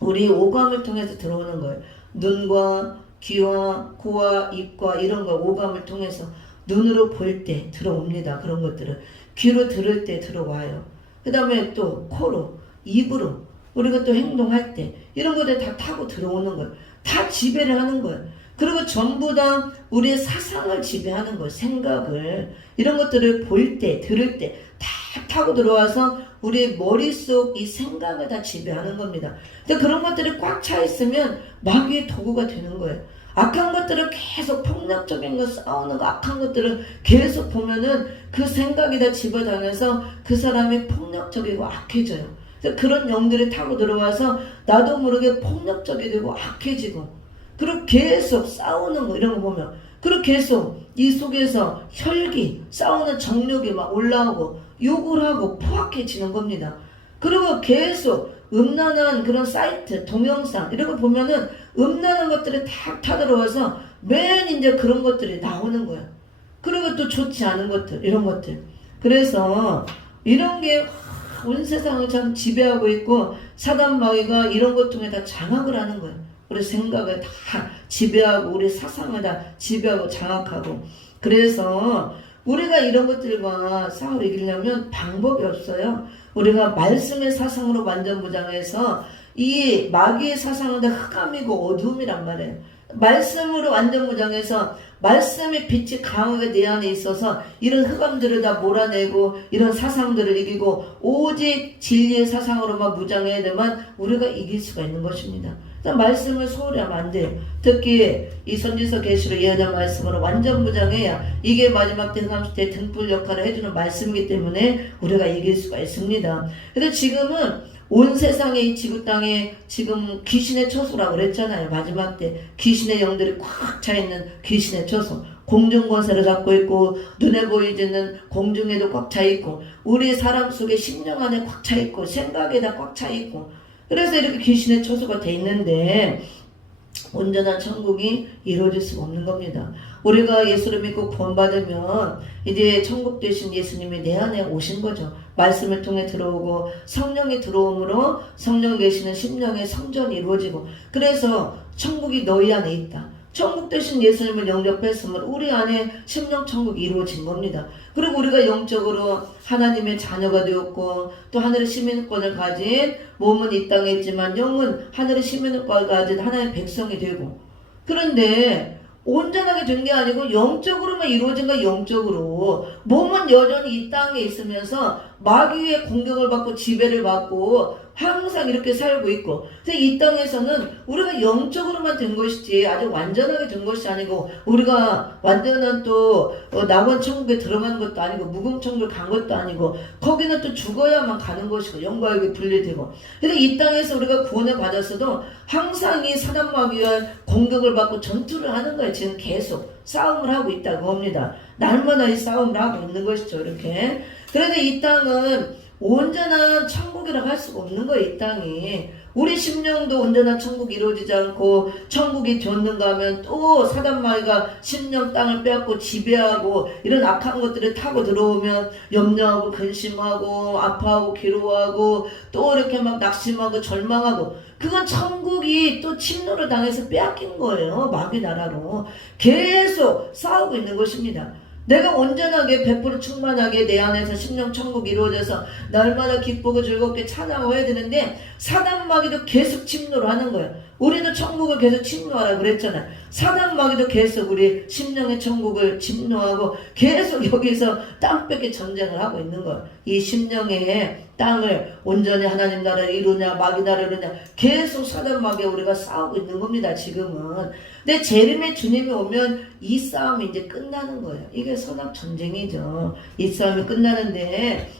우리 오감을 통해서 들어오는 거예요. 눈과 귀와 코와 입과 이런 거 오감을 통해서 눈으로 볼 때 들어옵니다. 그런 것들은 귀로 들을 때 들어와요. 그 다음에 또 코로, 입으로 우리가 또 행동할 때 이런 것들 다 타고 들어오는 거예요. 다 지배를 하는 거예요. 그리고 전부 다 우리의 사상을 지배하는 거예요. 생각을. 이런 것들을 볼 때, 들을 때 다 타고 들어와서 우리의 머릿속 이 생각을 다 지배하는 겁니다. 근데 그런 것들이 꽉 차 있으면 마귀의 도구가 되는 거예요. 악한 것들을 계속 폭력적인 거 싸우는 거 악한 것들을 계속 보면은 그 생각이 다 집어당해서 그 사람이 폭력적이고 악해져요. 그런 영들이 타고 들어와서 나도 모르게 폭력적이 되고 악해지고 그리고 계속 싸우는 거 이런 거 보면 그리고 계속 이 속에서 혈기 싸우는 정욕이 막 올라오고 욕을 하고 포악해지는 겁니다. 그리고 계속 음란한 그런 사이트 동영상 이런 거 보면은 음란한 것들이 다 타들어와서 맨 이제 그런 것들이 나오는 거야. 그리고 또 좋지 않은 것들 이런 것들. 그래서 이런 게 온 세상을 참 지배하고 있고 사단 마귀가 이런 것 통해 다 장악을 하는 거예요. 우리 생각을 다 지배하고 우리 사상을 다 지배하고 장악하고 그래서 우리가 이런 것들과 싸워 이기려면 방법이 없어요. 우리가 말씀의 사상으로 완전 무장해서 이 마귀의 사상은 다 흑암이고 어두움이란 말이에요. 말씀으로 완전 무장해서 말씀의 빛이 강하게 내 안에 있어서 이런 흑암들을 다 몰아내고 이런 사상들을 이기고 오직 진리의 사상으로만 무장해야 되면 우리가 이길 수가 있는 것입니다. 말씀을 소홀히 하면 안 돼요. 특히 이 선지서 계시록 예언의 말씀으로 완전 무장해야 이게 마지막 때 흑암 때 등불 역할을 해주는 말씀이기 때문에 우리가 이길 수가 있습니다. 그래서 지금은 온 세상의 이 지구 땅에 지금 귀신의 처소라고 그랬잖아요. 마지막 때 귀신의 영들이 꽉 차 있는 귀신의 처소. 공중 권세를 갖고 있고 눈에 보이지는 공중에도 꽉 차 있고 우리 사람 속에 심령 안에 꽉 차 있고 생각에다 꽉 차 있고 그래서 이렇게 귀신의 처소가 돼 있는데 온전한 천국이 이루어질 수가 없는 겁니다. 우리가 예수를 믿고 구원받으면 이제 천국 되신 예수님이 내 안에 오신 거죠. 말씀을 통해 들어오고 성령이 들어옴으로 성령 계시는 심령의 성전이 이루어지고 그래서 천국이 너희 안에 있다. 천국 되신 예수님을 영접했으면 우리 안에 심령 천국이 이루어진 겁니다. 그리고 우리가 영적으로 하나님의 자녀가 되었고 또 하늘의 시민권을 가진 몸은 이 땅에 있지만 영은 하늘의 시민권을 가진 하나님의 백성이 되고 그런데 온전하게 된 게 아니고 영적으로만 이루어진 거야. 영적으로 몸은 여전히 이 땅에 있으면서 마귀의 공격을 받고 지배를 받고 항상 이렇게 살고 있고 그래서 이 땅에서는 우리가 영적으로만 된 것이지 아주 완전하게 된 것이 아니고 우리가 완전한 또 낙원 천국에 들어가는 것도 아니고 무궁 천국을 간 것도 아니고 거기는 또 죽어야만 가는 것이고 영과 육이 분리되고 그래서 이 땅에서 우리가 구원을 받았어도 항상 이 사단 마귀와 공격을 받고 전투를 하는 거예요. 지금 계속 싸움을 하고 있다고 합니다. 날마다 이 싸움을 하고 있는 것이죠. 이렇게 그래서 이 땅은 온전한 천국이라고 할 수가 없는 거예요. 이 땅이 우리 심령도 온전한 천국이 이루어지지 않고 천국이 되었는가 하면 또 사단 마귀가 심령 땅을 빼앗고 지배하고 이런 악한 것들을 타고 들어오면 염려하고 근심하고 아파하고 괴로워하고 또 이렇게 막 낙심하고 절망하고 그건 천국이 또 침노를 당해서 빼앗긴 거예요. 마귀 나라로 계속 싸우고 있는 것입니다. 내가 온전하게 100% 충만하게 내 안에서 심령 천국이 이루어져서 날마다 기쁘고 즐겁게 찬양하고 해야 되는데 사단 마귀도 계속 침노를 하는 거예요. 우리도 천국을 계속 침노하라고 그랬잖아요. 사단 마귀도 계속 우리 심령의 천국을 침노하고 계속 여기서 땅 뺏기 전쟁을 하고 있는 거예요. 이 심령의 땅을 온전히 하나님 나라를 이루냐 마귀 나라를 이루냐 계속 사단 마귀와 우리가 싸우고 있는 겁니다. 지금은. 근데 재림의 주님이 오면 이 싸움이 이제 끝나는 거예요. 이게 선악 전쟁이죠. 이 싸움이 끝나는데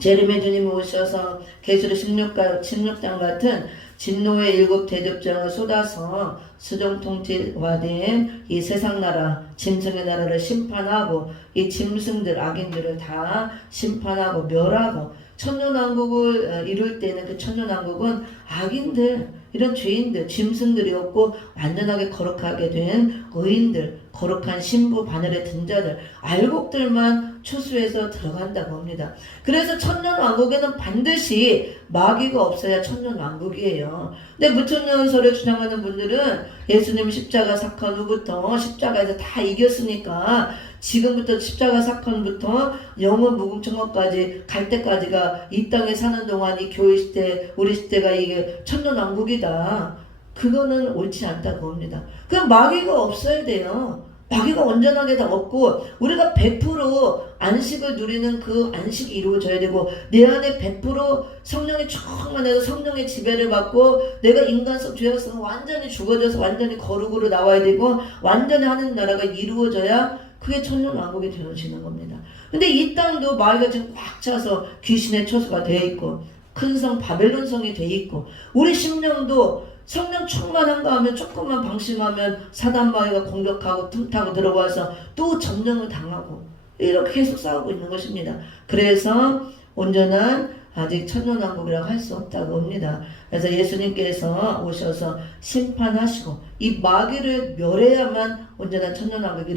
재림의 주님이 오셔서 계시록 16장 같은 진노의 7 대접장을 쏟아서 수정통치화된 이 세상나라 짐승의 나라를 심판하고 이 짐승들 악인들을 다 심판하고 멸하고 천년왕국을 이룰 때는 그 천년왕국은 악인들 이런 죄인들 짐승들이었고 완전하게 거룩하게 된 의인들 거룩한 신부 바늘에 든 자들 알곡들만 추수해서 들어간다고 합니다. 그래서 천년왕국에는 반드시 마귀가 없어야 천년왕국이에요. 근데 무천년설을 주장하는 분들은 예수님 십자가 사건 후부터 십자가에서 다 이겼으니까 지금부터 십자가 사건부터 영원 무궁천국까지 갈 때까지가 이 땅에 사는 동안 이 교회 시대 우리 시대가 이게 천년왕국이다. 그거는 옳지 않다고 봅니다. 그럼 마귀가 없어야 돼요. 마귀가 온전하게 다 없고 우리가 100% 안식을 누리는 그 안식이 이루어져야 되고 내 안에 100% 성령이 충만해서 성령의 지배를 받고 내가 인간성 죄악성은 완전히 죽어져서 완전히 거룩으로 나와야 되고 완전히 하는 나라가 이루어져야 그게 천년왕국이 되어지는 겁니다. 근데 이 땅도 마귀가 지금 꽉 차서 귀신의 처소가 되어 있고 큰 성 바벨론성이 되어 있고 우리 심령도 성령 충만한가 하면 조금만 방심하면 사단 마귀가 공격하고 틈타고 들어와서 또 점령을 당하고 이렇게 계속 싸우고 있는 것입니다. 그래서 온전한 아직 천년왕국이라고 할 수 없다고 합니다. 그래서 예수님께서 오셔서 심판하시고 이 마귀를 멸해야만 온전한 천년왕국이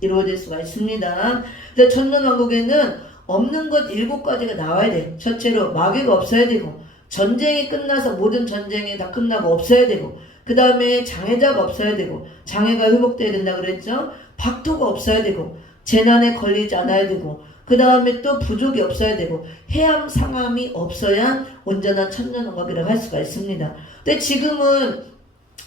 이루어질 수가 있습니다. 그래서 천년왕국에는 없는 것 7가지가 나와야 돼. 첫째로 마귀가 없어야 되고 전쟁이 끝나서 모든 전쟁이 다 끝나고 없어야 되고 그 다음에 장애자가 없어야 되고 장애가 회복돼야 된다 그랬죠. 박토가 없어야 되고 재난에 걸리지 않아야 되고 그 다음에 또 부족이 없어야 되고 해암 상함이 없어야 온전한 천년왕국이라고 할 수가 있습니다. 근데 지금은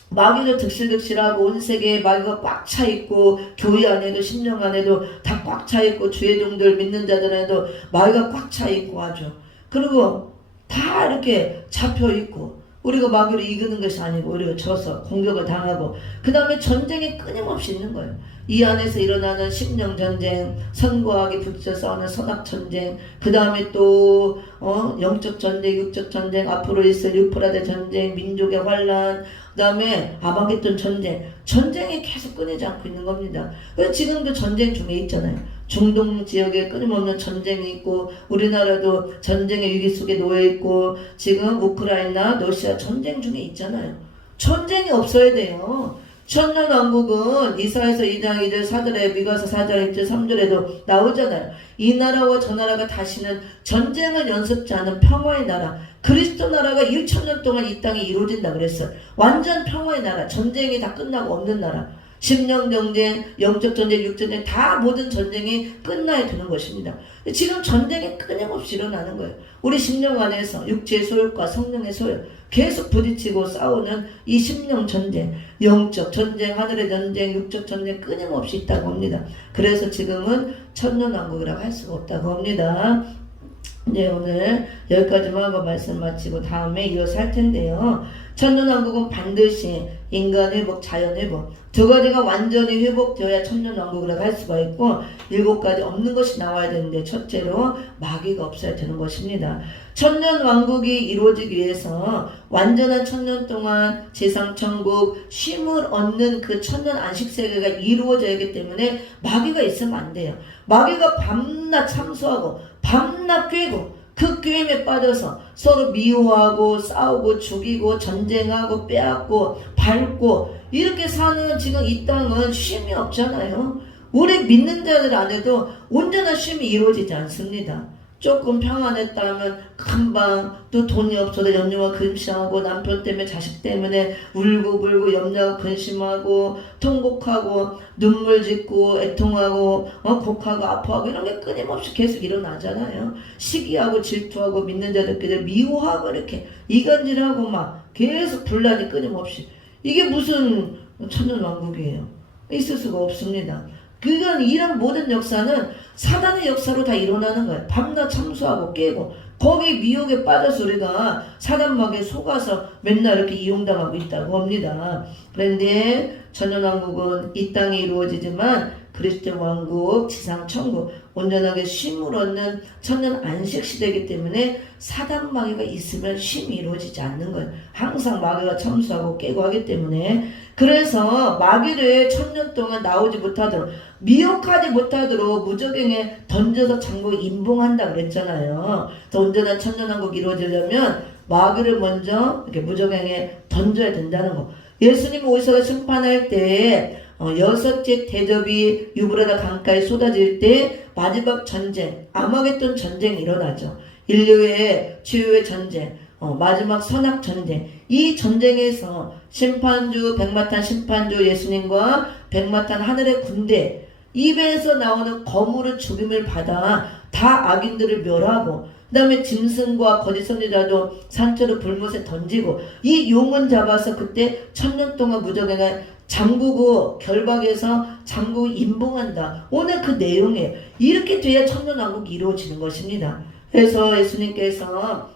마귀도 득실득실하고 온 세계에 마귀가 꽉 차 있고 교회 안에도 심령 안에도 다 꽉 차 있고 주의 종들 믿는 자들에도 마귀가 꽉 차 있고 아주 그리고 다 이렇게 잡혀 있고 우리가 마귀를 이기는 것이 아니고 우리가 져서 공격을 당하고 그 다음에 전쟁이 끊임없이 있는 거예요. 이 안에서 일어나는 심령 전쟁, 선과 악이 부딪혀 싸우는 선악 전쟁, 그 다음에 또 영적 전쟁, 육적 전쟁, 앞으로 있을 유프라데 전쟁, 민족의 환란, 그 다음에 아마겟돈 전쟁, 전쟁이 계속 끊이지 않고 있는 겁니다. 그래서 지금도 전쟁 중에 있잖아요. 중동 지역에 끊임없는 전쟁이 있고 우리나라도 전쟁의 위기 속에 놓여 있고 지금 우크라이나, 러시아 전쟁 중에 있잖아요. 전쟁이 없어야 돼요. 천년왕국은 이사야서 2장 2절 4절에 미가서 4장 1절 3절에도 나오잖아요. 이 나라와 저 나라가 다시는 전쟁을 연습지 않은 평화의 나라 그리스도 나라가 1,000년 동안 이 땅에 이루어진다 그랬어요. 완전 평화의 나라 전쟁이 다 끝나고 없는 나라 심령 전쟁, 영적 전쟁, 육적 전쟁 다 모든 전쟁이 끝나야 되는 것입니다. 지금 전쟁이 끊임없이 일어나는 거예요. 우리 심령 안에서 육체의 소욕과 성령의 소욕 계속 부딪히고 싸우는 이 심령 전쟁, 영적 전쟁, 하늘의 전쟁, 육적 전쟁 끊임없이 있다고 합니다. 그래서 지금은 천년왕국이라고 할 수가 없다고 합니다. 네, 오늘 여기까지만 하고 말씀 마치고 다음에 이어서 할 텐데요. 천년왕국은 반드시 인간 회복, 자연 회복 두 가지가 완전히 회복되어야 천년왕국이라고 할 수가 있고 7가지 없는 것이 나와야 되는데 첫째로 마귀가 없어야 되는 것입니다. 천년왕국이 이루어지기 위해서 완전한 천년 동안 지상천국 쉼을 얻는 그 천년 안식세계가 이루어져야 하기 때문에 마귀가 있으면 안 돼요. 마귀가 밤낮 참수하고 밤낮 꿰고 그 꾀임에 빠져서 서로 미워하고 싸우고 죽이고 전쟁하고 빼앗고 밟고 이렇게 사는 지금 이 땅은 쉼이 없잖아요. 우리 믿는 자들 안에도 온전한 쉼이 이루어지지 않습니다. 조금 평안했다 하면 금방 또 돈이 없어서 염려와 근심하고 남편 때문에 자식 때문에 울고 불고 염려하고 근심하고 통곡하고 눈물 짓고 애통하고 곡하고 아파하고 이런 게 끊임없이 계속 일어나잖아요. 시기하고 질투하고 믿는 자들끼리 미워하고 이렇게 이간질하고 막 계속 분란이 끊임없이 이게 무슨 천년왕국이에요. 있을 수가 없습니다. 그건 이런 모든 역사는 사단의 역사로 다 일어나는 거예요. 밤낮 참수하고 깨고 거기 미혹에 빠져서 우리가 사단 마귀에 속아서 맨날 이렇게 이용당하고 있다고 합니다. 그런데 천년왕국은 이 땅에 이루어지지만 그리스도 왕국, 지상 천국 온전하게 쉼을 얻는 천년 안식 시대이기 때문에 사단 마귀가 있으면 쉼이 이루어지지 않는 거예요. 항상 마귀가 참수하고 깨고 하기 때문에 그래서 마귀를 천년 동안 나오지 못하도록 미혹하지 못하도록 무적행에 던져서 장국에 임봉한다 그랬잖아요. 그래서 온전한 천년왕국 이루어지려면 마귀를 먼저 이렇게 무적행에 던져야 된다는 거. 예수님 오셔서 심판할 때 6째 대접이 유브라다 강가에 쏟아질 때 마지막 전쟁, 아마겟돈 전쟁이 일어나죠. 인류의 치유의 전쟁, 마지막 선악 전쟁. 이 전쟁에서 심판주, 백마탄 심판주 예수님과 백마탄 하늘의 군대 입에서 나오는 거물의 죽임을 받아 다 악인들을 멸하고 그 다음에 짐승과 거짓 선지자도 산채로 불못에 던지고 이 용은 잡아서 그때 1000년 동안 무적행을 잠그고 결박해서 잠그고 임봉한다. 오늘 그 내용에 이렇게 돼야 천년왕국이 이루어지는 것입니다. 그래서 예수님께서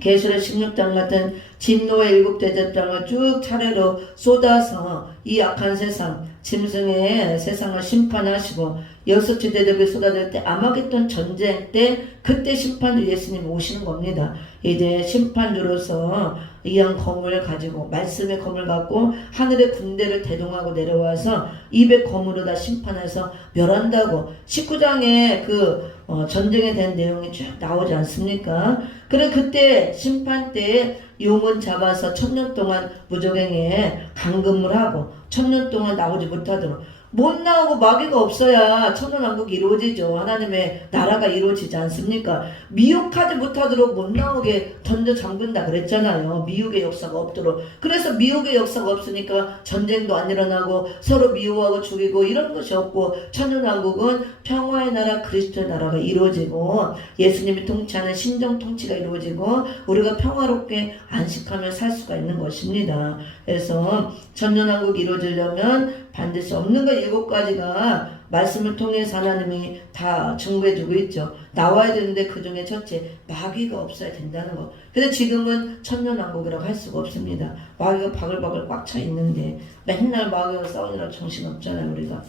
계시록 16장 같은 진노의 7 대접장을 쭉 차례로 쏟아서 이 악한 세상, 짐승의 세상을 심판하시고 6째 대접이 쏟아질 때 아마겟돈 전쟁 때 그때 심판주 예수님 오시는 겁니다. 이제 심판주로서 이양 검을 가지고 말씀의 검을 갖고 하늘의 군대를 대동하고 내려와서 입의 검으로 다 심판해서 멸한다고 19장에 그 전쟁에 대한 내용이 쭉 나오지 않습니까? 그래 그때 심판 때에 용은 잡아서 1000년 동안 무적행에 감금을 하고 1000년 동안 나오지 못하도록 못 나오고 마귀가 없어야 천년왕국이 이루어지죠. 하나님의 나라가 이루어지지 않습니까? 미혹하지 못하도록 못 나오게 던져 잠근다 그랬잖아요. 미혹의 역사가 없도록. 그래서 미혹의 역사가 없으니까 전쟁도 안 일어나고 서로 미워하고 죽이고 이런 것이 없고 천년왕국은 평화의 나라 그리스도의 나라가 이루어지고 예수님이 통치하는 신정 통치가 이루어지고 우리가 평화롭게 안식하며 살 수가 있는 것입니다. 그래서 천년왕국이 이루어지려면 반드시 없는 것 7가지가 말씀을 통해서 하나님이 다 증거해주고 있죠. 나와야 되는데 그 중에 첫째 마귀가 없어야 된다는 것. 근데 지금은 천년왕국이라고 할 수가 없습니다. 마귀가 바글바글 꽉 차 있는데 맨날 마귀가 싸우느라 정신없잖아요. 우리가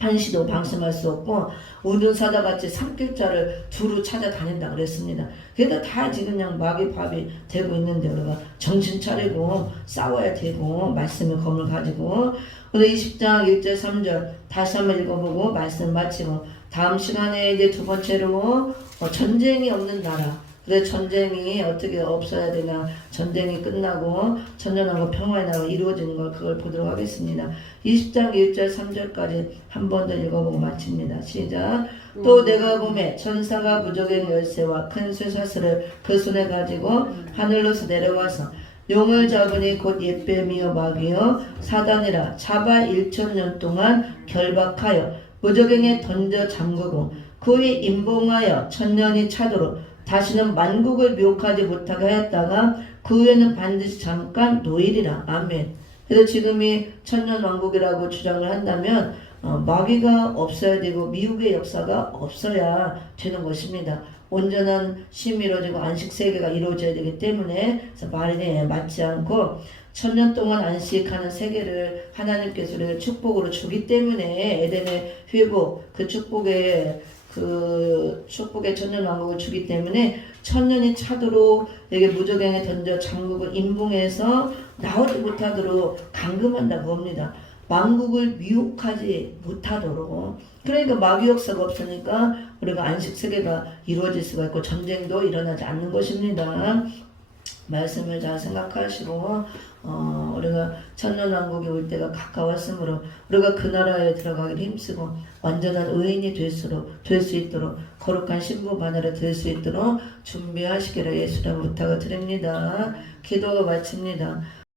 한시도 방심할 수 없고 우둔사자같이 삼킬자를 두루 찾아다닌다 그랬습니다. 그래도 다 지금 그냥 마귀 밥이 되고 있는데 우리가 정신 차리고 싸워야 되고 말씀의 검을 가지고 오늘 20장 1절 3절 다시 한번 읽어보고 말씀 마치고 다음 시간에 이제 두 번째로 전쟁이 없는 나라. 그래 전쟁이 어떻게 없어야 되나 전쟁이 끝나고 천년왕국 평화의 나라가 이루어지는 걸 그걸 보도록 하겠습니다. 20장 1절 3절까지 한 번 더 읽어보고 마칩니다. 시작. 또 내가 보매 천사가 무적의 열쇠와 큰 쇠사슬을 그 손에 가지고 하늘로서 내려와서 용을 잡으니 곧 옛뱀이요 마귀요 사단이라 잡아 1000년 동안 결박하여 무적행에 던져 잠그고 그 후에 임봉하여 1000년이 차도록 다시는 만국을 미혹하지 못하게 하였다가 그 후에는 반드시 잠깐 노일이라. 아멘. 그래서 지금이 천년왕국이라고 주장을 한다면 마귀가 없어야 되고 미혹의 역사가 없어야 되는 것입니다. 온전한 쉼이 이루어지고 안식세계가 이루어져야 되기 때문에 그래서 말이 맞지 않고 1000년 동안 안식하는 세계를 하나님께서 우리를 축복으로 주기 때문에 에덴의 회복 그 축복의 천년왕국을 주기 때문에 1000년이 차도록 여기 무적행에 던져 잠그고 임봉해서 나오지 못하도록 감금한다고 합니다. 만국을 미혹하지 못하도록. 그러니까 마귀 역사가 없으니까 우리가 안식세계가 이루어질 수가 있고 전쟁도 일어나지 않는 것입니다. 말씀을 잘 생각하시고 우리가 천년왕국이 올 때가 가까웠으므로 우리가 그 나라에 들어가기를 힘쓰고 완전한 의인이 될 수 있도록 거룩한 신부 바늘을 될 수 있도록 준비하시기를 예수님 부탁을 드립니다. 기도가 마칩니다.